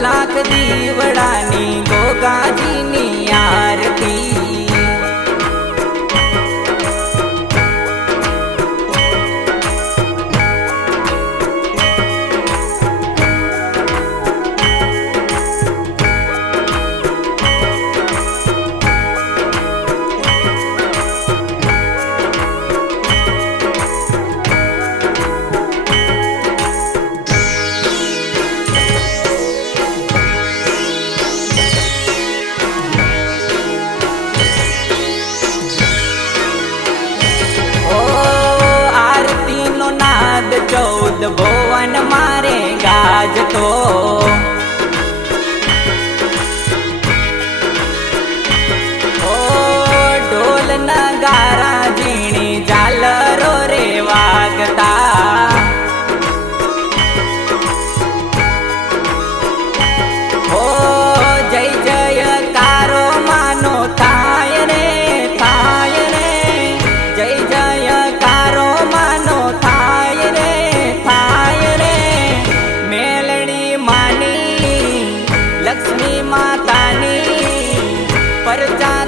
લાખ દીવડાની ગોગાજીની આરતી ભુવન મારે ગાજતો. માતાની પરચાદારી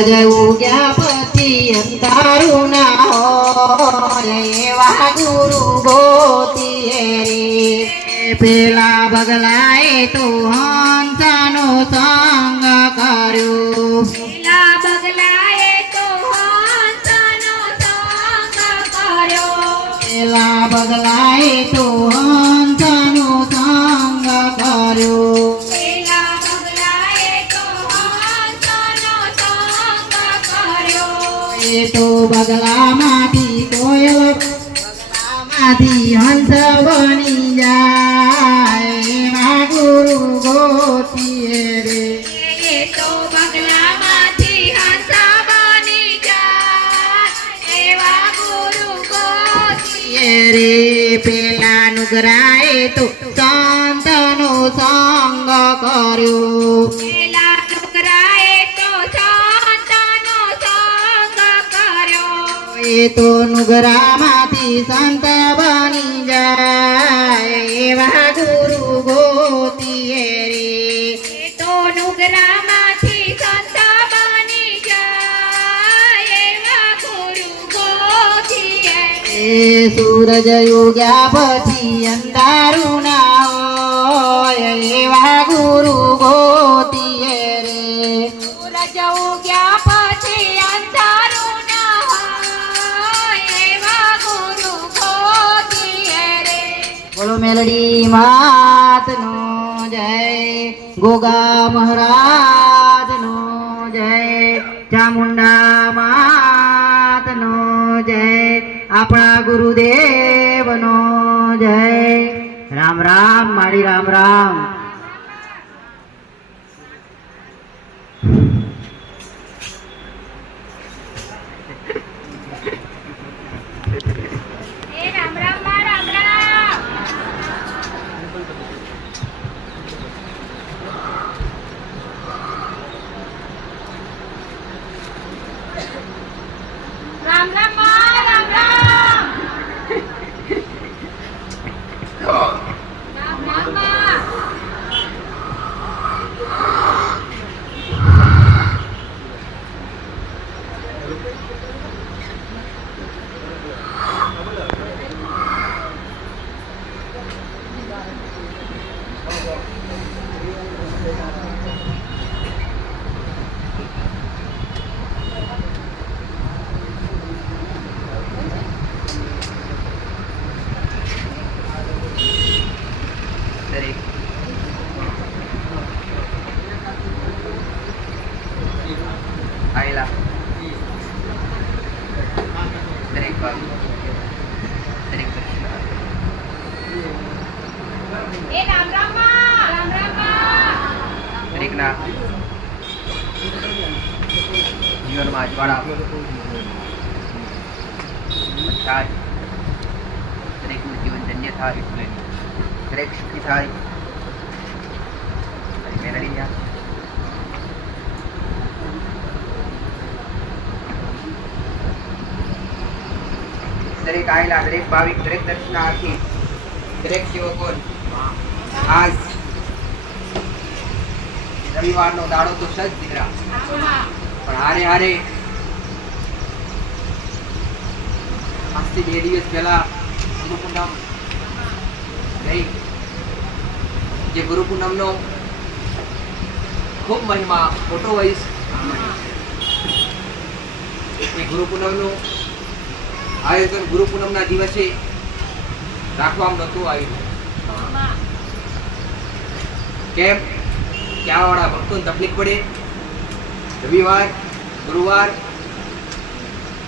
સૂરજ ઉગ્યા પછી અંધારું ના હોય એવા ગુરુ ગોતી પેલા બગલાએ તો હંસનો સંગ કર્યો. બગલામાંથી કોયલ બગલામાંથી હંસ બની જાય મા ગુરુ ગોતીએ રે તો બગલામાંથી હંસ બની જાય એવા ગુરુ ગોતીએ રે પેલા નુગરાએ તો સંતનો સંગ કર્યો એ તો નુગરામાંથી સંત બની જાય. એવા ગુરુ ગોતીએ રે. એ તો નુગરામાંથી સંત બની જાય. એવા ગુરુ ગોતીએ એ સૂરજ ઉગ્યા પછી અંધારું ના હોય. એવા ગુરુ ગોતીએ બોલો મેલડી માતનો જય, ગોગા મહારાજનો જય, ચામુંડા માતનો જય, આપણા ગુરુદેવનો જય. રામ રામ, મારી રામ રામ એ રામ રામમાં રામ રામ રામ રામમાં રામ રામ રામ રામમાં દરેક આયેલા દરેક બાજુ દરેક દરેકના જીવનમાં અજવાળા જ દરેકનું જીવન ધન્ય થાય એટલે દરેક સુખી થાય મેળવી ગયા દરેક આયેલા, દરેક ભાવિક, દરેક દર્શનાર્થી, દરેક સેવકો. આજ રવિવારનો દાડો તો સજ દીકરા. પણ હારે હારે આજથી બે દિવસ પહેલા ગુરુ ગઈ જે ગુરુ નો ખૂબ મહિમા મોટો વહીશ એ ગુરુ પૂનમનું આયોજન ગુરુ પૂનમના દિવસે રાખવામાં નહોતું આવ્યું. કેમ? કે વાળા ભક્તોને તકલીફ પડે? રવિવાર, ગુરુવાર,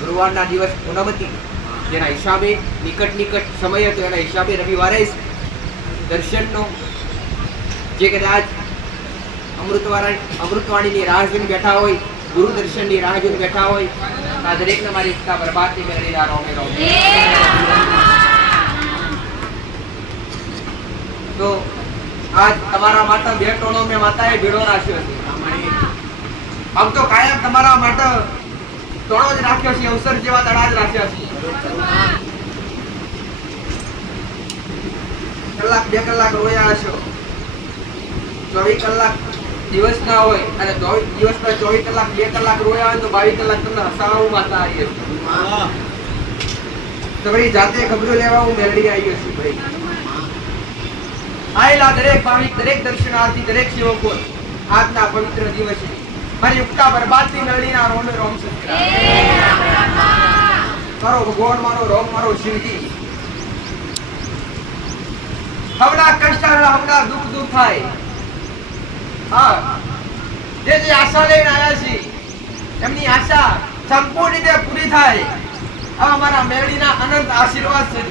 ગુરુવારના દિવસ પૂનમ હતી. જેના હિસાબે નિકટ નિકટ સમય હતો, એના હિસાબે રવિવારે જ દર્શનનો જે કદાચ અમૃતવાળા અમૃતવાણીની રાહ જોઈને બેઠા હોય ગુરુ દર્શનની રાહ જોઈને બેઠા હોય આ દરેકને મારી એકતા બરબાદની મેળવી આ રોમે રોમે. તો આજ તમારા માટે બે ટોળો મેં માતાએ ભીડો રાખ્યો છે. આમ તો કાયમ તમારા માટે ટોળો જ રાખ્યો છે અવસર જેવા તળા જ રાખ્યા છે. કલાક બે કલાક રોયા હશો ચોવીસ કલાક દિવસ ના હોય અને દિવસ ના ચોવીસ કલાક બે કલાક રોયા હોય તો બાવીસ કલાક તમને હસાવા માતા આવી હશે તો ભાઈ જાતે ખબરો લેવા હું મેળવી આવી હશે ભાઈ. આયેલા દરેક ભાવિક દરેક દર્શનાર્થી દરેક સેવકો આજના પવિત્ર દિવસે મારી ઉક્તા બરબાદથી મેળવીના રોમે રોમ મારો ભગવાન મારો રોમ મારો શિવજી. હમણાં કષ્ટ હમણાં દુઃખ દુઃખ થાય. હા. જે જે આશા લઈને આવ્યા છે એમની આશા સંપૂર્ણ રીતે પૂરી થાય. આવા મારા મેળવીના અનંત આશીર્વાદ છે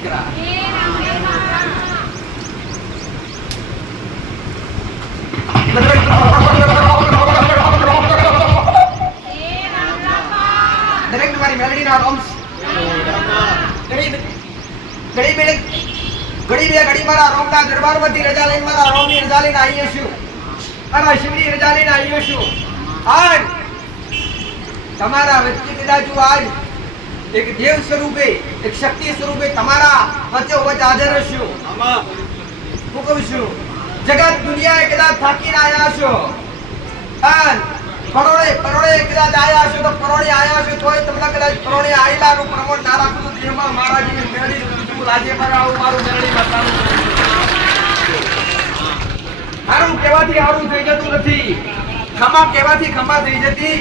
દરેક મારી મેળડીના રોમ્સ. ઘડી બે ઘડી બે ઘડી મારા રોમના દરબારમાંથી રજા લઈને મારા રોમની રજા લઈને આવીએ છું મારા શિવની રજા લઈને આવ્યો છું. આજ તમારા વચ્ચે કદાચ આજ એક દેવ સ્વરૂપે, એક શક્તિ સ્વરૂપે તમારા વચ્ચે વચ્ચે હાજર હશો. હું કહું છું, જગત દુનિયા કદાચ થાકીને આવ્યા છો. કરોડે કરોડે કદાચ આવ્યા છો, તો કરોડે આવ્યા છો, તોય તમને કદાચ કરોડે આયેલાનું પ્રમોટ ના રાખું તો દેહમાં મહારાજની મેળી આવું, મારું મેળી બતાવું હારું કહેવાથી હારું થઈ જતું નથી. ખમા કહેવાથી ખમા થઈ જતી.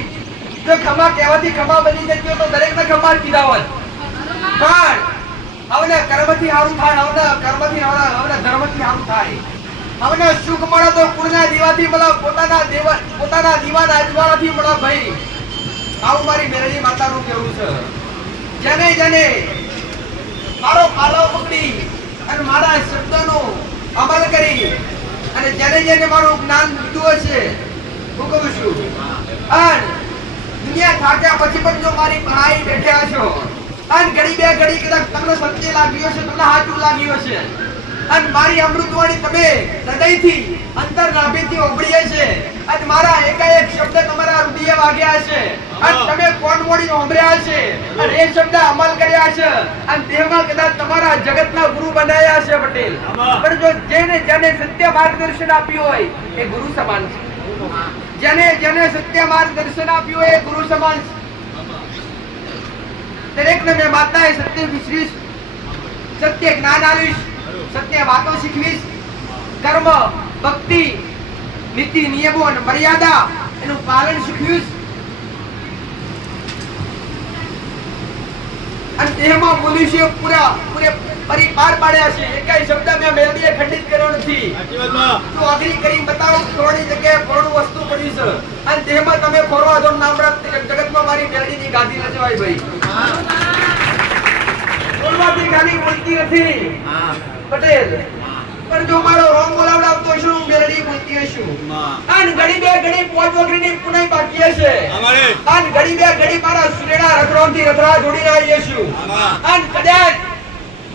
જો ખમા કહેવાથી ખમા બની જતી હોય તો દરેકને ખમા કીધા હોય. પણ હવે કર્મથી હારું થાય હવે કર્મથી હવે ધર્મથી હારું થાય. અમને સુખ મળે તો કુળના દીવાથી મળે પોતાના દેવા, પોતાના દીવાના અજવાળાથી મળે ભાઈ, આવું મારી મેરેજી માતાનું કહેવું છે. જેને જેને મારો પાલો પકડી અને મારા શબ્દનો જેને જેને મારું જ્ઞાન લીધું હશે હું કહું છું, અને દુનિયા થાક્યા પછી પણ જો મારી પઢાઈ બેઠ્યા છો, અને ઘડી બે ઘડી કદાચ તમને સત્ય લાગ્યું હશે, તમને હાચું લાગ્યું હશે. અને મારી અમૃતવાણી તમે હૃદયથી અંતર નાભીથી ઓગળી છે. અને મારા એકાએક શબ્દ તમારા હૃદયે વાગ્યા છે. અને તમે કોણ મોડી સાંભળ્યા છે? અને એ શબ્દ અમલ કર્યા છે. અને તેમાં કદાચ તમારા જગતના ગુરુ બનાયા છે પટેલ. પણ જો જેને જેને સત્ય માર્ગદર્શન આપ્યું હોય એ ગુરુ સમાન છે. જેને જેને સત્ય માર્ગદર્શન આપ્યું હોય એ ગુરુ સમાન છે. દરેકને મેં માતાએ સત્ય વિશ્રીશ સત્ય જ્ઞાન આવીશ સત્ય વાતો શીખવીશ. કર્મ ભક્તિ નીતિ નિયમો અને મર્યાદા એનું પાલન શીખ્યું અને તેમાં મનુષ્ય પૂરા પૂરે પરિપાર પાડ્યા છે. એકાઈ શબ્દ મેં મેળવીએ ખંડિત કર્યો નથી. તો અગ્નિ કરી બતાવો થોડી જગ્યાએ કોણું વસ્તુ પડી છે. અને તેમાં તમે ખોરવા દો નામ જગતમાં મારી મેળડીની ગાદી રચવાય ભાઈ. બોલવાથી ખાલી બોલતી નથી. પટેલ પણ જો મારો રોંગ બોલાવડાવતો હશે હું મેલડી બોલતી હશું. આન ઘડી બે ઘડી પોચ વગરીની પુનાઈ બાકી હશે. આન ઘડી બે ઘડી મારા સુરેડા રખડોથી રખડા જોડી રહી હશું. આન કદાચ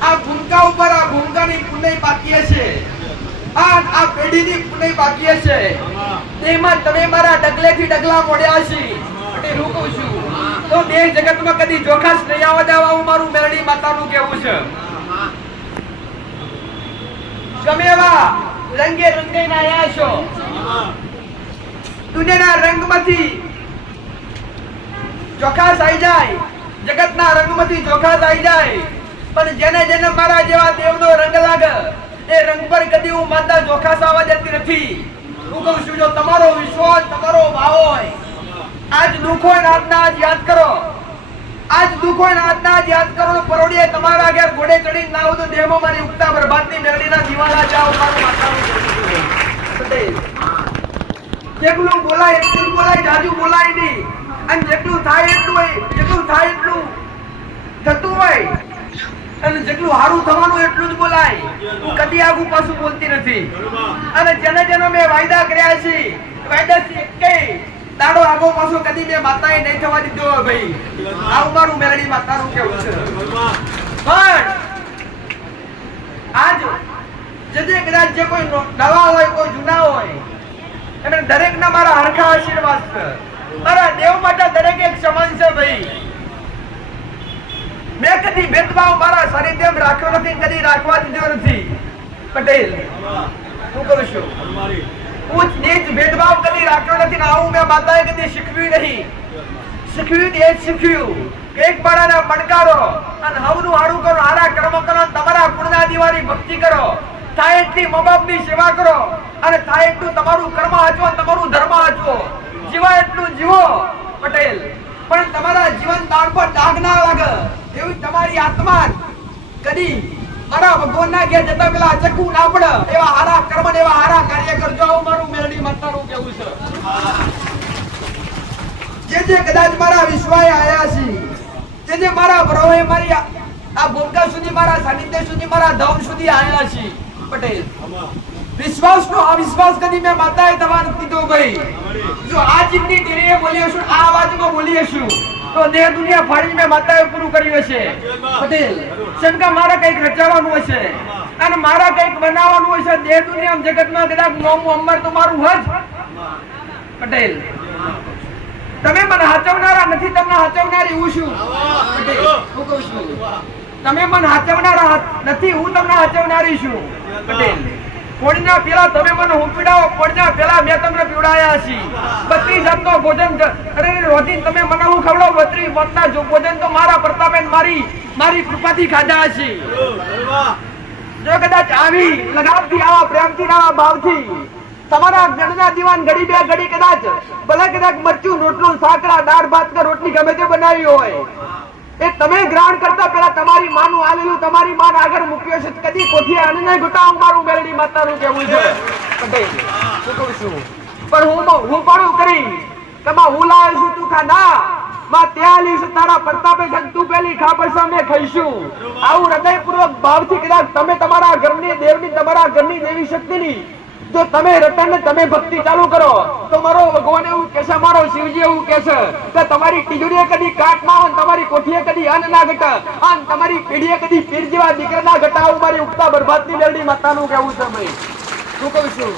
આ ભૂમકા ઉપર આ ભૂમકાની પુનાઈ બાકી હશે. આન આ પેઢીની પુનાઈ બાકી હશે. તેમાં તમે મારા ડગલેથી ડગલા મોડ્યા છે એટલે હું છું. તો બે જગતમાં કદી જોખાશ નહીં આવવા દેવા હું મારું મેલડી માતાનું કહેવું છે. એવા રંગે રંગાઈને આયા છો રંગમાંથી ચોખાસ આવી જાય. જગતના રંગમાંથી ચોખાસ આવી જાય. પણ જેને જેને મારા જેવા દેવનો રંગ લાગે, એ રંગ પર કદી હું માતા ચોખાસ આવવા દેતી નથી. હું કહું છું, જો તમારો વિશ્વાસ, તમારો ભાવ હોય, આજ દુઃખ હોય આજ યાદ કરો. આજ દુઃખ ને આજના જ યાદ કરો પરોડીએ તમારા ઘેર ઘોડે ચડી ના તો દેહમાં મારી ઉગતા બરબાદની મેળડીના દિવાલા જાઓ મારું. પટેલ જેટલું બોલાય એટલું બોલાય જાજુ બોલાય નહીં. અને જેટલું થાય એટલું હોય જેટલું થાય એટલું થતું હોય. અને જેટલું સારું થવાનું એટલું જ બોલાય. હું કદી આગું પાછું બોલતી નથી. અને જેને જેને મેં વાયદા કર્યા છે, વાયદા છે એકેય દાડો આગો પાછો કદી મેં માતાએ નહીં થવા દીધો ભાઈ. આવું મારું મેલડી માતાનું કેવું છે. પણ આજ જે જે કદાચ કોઈ નવા હોય, કોઈ જૂના હોય એમને દરેકના મારા હરખા આશીર્વાદ છે. મારા દેવ માટે દરેક એક સમાન છે ભાઈ. મેં કદી ભેદભાવ મારા શરીર તેમ રાખ્યો નથી કદી રાખવા દીધો નથી. પટેલ, શું કરું છું? ઉચ્ચ નીચ ભેદભાવ કરી રાખ્યો નથી આવું મેં માતાએ કદી શીખવ્યું નહીં શીખવ્યું તે જ શીખવ્યું એક બાળાને પડકારો અને હવનું હારું કરો હારા કર્મ કરો તમારા કુળના દિવાળી ભક્તિ કરો થાય એટલી મા બાપની સેવા કરો અને થાય એટલું તમારું કર્મ હાચવો તમારું ધર્મ હાચવો જીવા એટલું જીવો પટેલ પણ તમારા જીવન દાળ પર દાગ ના લાગે એવી તમારી આત્મા કદી મારા ભગવાનના ઘેર જતા પેલા અચકવું ના પડે એવા હારા કર્મ એવા હારા કાર્ય કરજો આવું મારું મેરડી માતાનું કેવું છે. જે જે કદાચ મારા વિશ્વાએ આયા છે, જે જે મારા ભરોએ મારી આ ભૂમકા સુધી, મારા સાનિધ્ય સુધી, મારા ધામ સુધી આયા છે. પટેલ વિશ્વાસ નો અવિશ્વાસ કદી મેં માતાએ તમારું કીધો ભાઈ જો આ જીવની ટેરીએ બોલીએ છું, આ અવાજમાં બોલીએ છું. તો દેહ દુનિયા ફાડી મેં માતાએ પૂરું કર્યું હશે. પટેલ શંકા મારે કંઈક રચાવવાનું હશે. અને મારા કંઈક બનાવવાનું હશે. દેહ દુનિયા જગતમાં કદાચ મોમ અમર તો મારું હજ. પટેલ, તમે મને હાચવનારા નથી, તમને હાચવનારી હું છું? છું. તમે મને હાચવનારા નથી, હું તમને હાચવનારી છું. પટેલ કોણના પેલા તમે મને હું પીડાવો કોણના પેલા મેં તમને પીવડાયા છી. બત્રીસ જાતનો ભોજન અરે રોજી તમે મને હું ખવડાવું? બત્રીસ જાતના જો ભોજન તો મારા પ્રતાપેન મારી મારી કૃપાથી ખાધા છે જો કદાચ આવી લગાવથી આવા પ્રેમથી આવા ભાવથી, તમારા ગણના દીવાન ઘડી બે ઘડી કદાચ ભલે કદાચ મરચું, રોટલું, સાકરા, દાળ, ભાત કે રોટલી ગમે તે બનાવી હોય. એ તમે ગ્રહણ કરતા પહેલા તમારી માનું આલેલું, તમારી માન આગળ મૂક્યો છે. કદી કોઠી આનંદ ગોતા મારું મેલડી માતાનું કેવું છે. છું, પણ હું હું પણ કરી. તમા હું લાવ્યો છું, તું ખા ના. માં, ત્યાં લીશ તારા પ્રતાપે છે તું પેલી ખાબર સામે ખાઈશું. આવું હૃદયપૂર્વક ભાવથી કદાચ તમે તમારા ઘરની દેવની તમારા ઘરની દેવી શક્તિની જો તમે રતન તમે ભક્તિ ચાલુ કરો, તો મારો ભગવાન એવું કહેશે મારો શિવજી એવું કહેશે કે તમારી તિજોરીએ કદી કાટ ના હોય તમારી કોઠીએ કદી અન્ન ના ઘટે અને તમારી પેઢીએ કદી પીર જેવા દીકરા ના ઘટા મારી ઉગતા બરબાદની બેલડી માતાનું કહેવું છે ભાઈ. શું કહું છું?